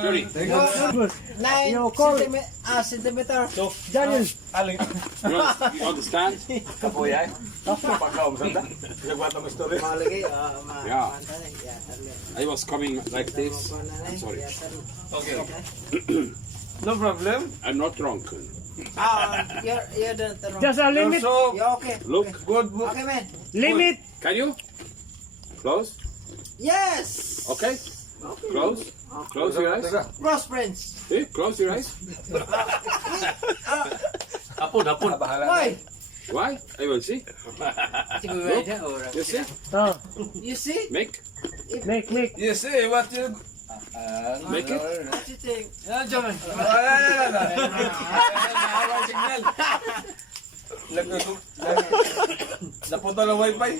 Judy. 9 centimeter. So, Daniel. you understand? Kapoy ay. Pagkaom sa da. Nagwata mo story. Malagay. Yeah. I was coming like this. I'm sorry. Okay. No problem. I'm not drunk. You're the wrong. Just a limit. So You're okay. Look, good. Okay, man. Limit. can you? Close. Yes. Okay. Close. Close your eyes. Cross friends. See? Close your eyes. Hapon. Bahala. Why? Why? I will see. Look. You see? Oh, You see? Make. make. You see what you... Make it. What you think? Yan, Jaman. Nawawala signal. Napunta ng wifi.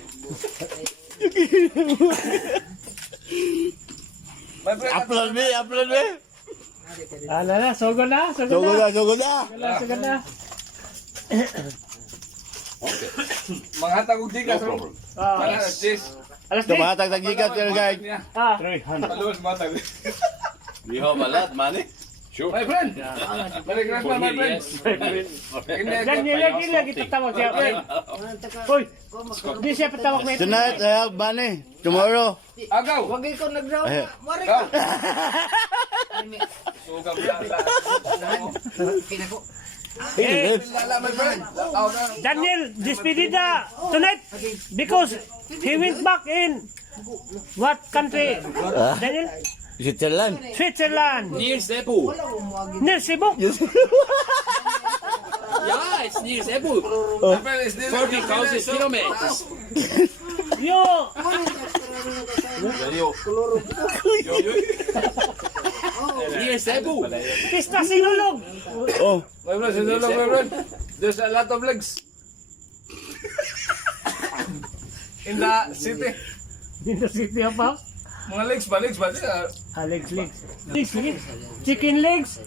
My friend, Upload me. Na. Sugod na. Sugod na. mga hatag og gigas. No problem. Para sis. Alas 10. Tumatag tagikat pero guys. Ah, Paluwas matag. Di ho balat mani. Sure. My friend. Merry Christmas, my friend. Daniel lagi tatawag siya. Hoy, di siya patawag may. Tonight I have money. Tomorrow. Agaw. Wag ikaw nag-round. Ay. Mari Agaw. ka. Sugam lala. Pinako. Lala, my friend. Daniel, despedida tonight because he went back in what country? Daniel? Switzerland. Switzerland. Near Cebu. Near Cebu. Yeah, it's near Cebu. My friend is this. 40,000 kilometers. Yo, Near Cebu. pista sinulog. Oh. My friend, sinulog, my friend. There's a lot of legs. In the city. In the city of Mga legs ba? legs. Chicken legs.